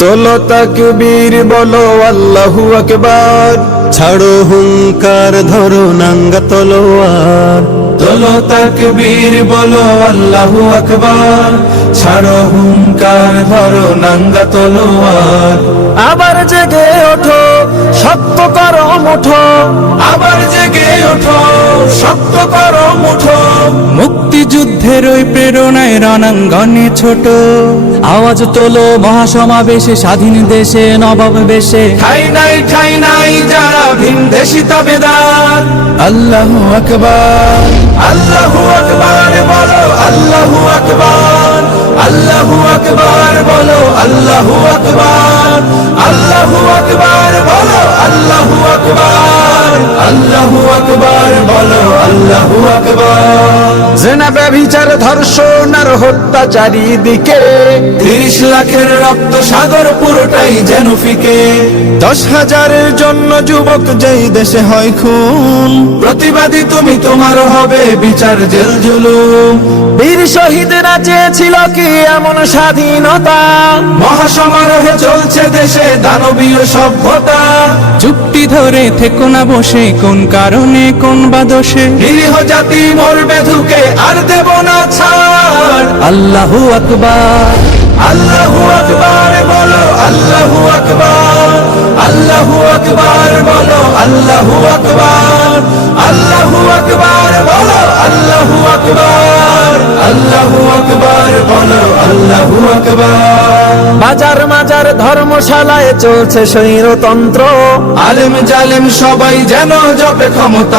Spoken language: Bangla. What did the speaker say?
তোলো তাকবীর বলো আল্লাহু আকবার, ছাড়ো হুঙ্কার ধরো নাঙ্গা তলোয়ার। তোলো তাকবীর বলো আল্লাহু আকবার, ছাড়ো হুঙ্কার ধরো নাঙ্গা তলোয়ার। আবার জেগে ওঠো শক্ত করো মুঠো, আবার জেগে ওঠো শক্ত করো মুঠো। মুক্তিযুদ্ধের ওই প্রেরণায় রণাঙ্গনে ছোট আওয়াজ তোলো মহাসমাবেশে, স্বাধীন দেশে নবাব বেশে। ঠাই নাই যারা ভিনদেশী তাবেদার। আল্লাহু আকবার, আল্লাহু আকবার বলো আল্লাহু আকবার, আল্লাহু আকবার বলো আল্লাহু আকবার, আল্লাহু আকবার বলো আল্লাহু আকবার, আল্লাহু আকবার বলো আল্লাহু আকবার। জেনা ব্যভিচার ধর্ষণ আর হত্যা চারিদিকে, 30 লাখের রক্ত সাগর পুরোটাই যেন ফিকে। 10,000-এর জন্য যুবক যেই দেশে হয় খুন, প্রতিবাদী তুমি তোমার হবে বিচার জেল জুলুম। বীর শহীদরা চেয়েছিল কি এমন স্বাধীনতা, মহাসমারোহে চলছে দেশে দানবীয় সভ্যতা। চুপটি ধরে থেকো না বসে, কোন কারণে কোন বা দোষে। নিরীহ জাতি মরবে ধুকে আর দেব না ছাড়। আল্লাহু আকবার, আল্লাহু আকবার বলো আল্লাহু আকবার, আল্লাহু আকবার বলো আল্লাহু আকবার, আল্লাহু আকবার বলো আল্লাহু আকবার, আল্লাহু আকবার বলো আল্লাহু আকবার। বাজার মাজার ধর্মশালায় চলছে স্বৈরতন্ত্র, আলেম জালেম সবাই যেন জপে ক্ষমতা।